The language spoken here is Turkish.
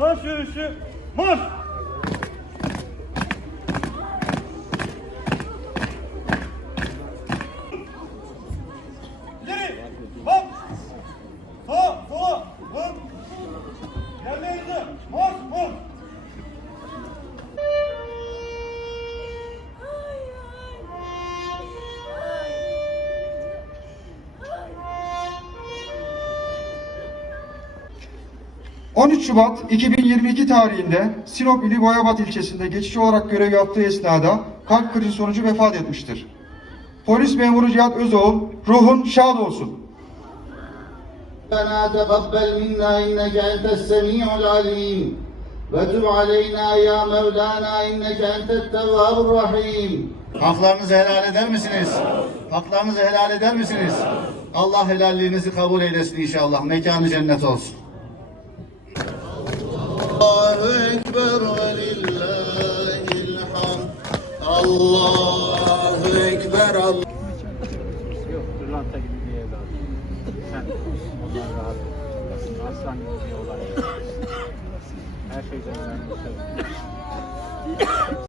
Marş yürüyüşü. Marş. İleri. Hop. 13 Şubat 2022 tarihinde Sinop ili Boyabat ilçesinde geçici olarak görev yaptığı esnada kalp krizi sonucu vefat etmiştir. Polis memuru Cihat Özoğul ruhun şad olsun. ربنا تقبل منا إنك أنت السميع العليم وتب علينا يا مولانا إنك أنت التواب الرحيم Haklarınızı helal eder misiniz? Haklarınızı helal eder misiniz? Allah helalliğinizi kabul eylesin inşallah. Mekanı cennet olsun. Allahu Ekber. Allah. Yok, pırlanta gibi bir evladım. Sen ondan rahat ol. Aslan gibi bir olay. Her şeyden önemli.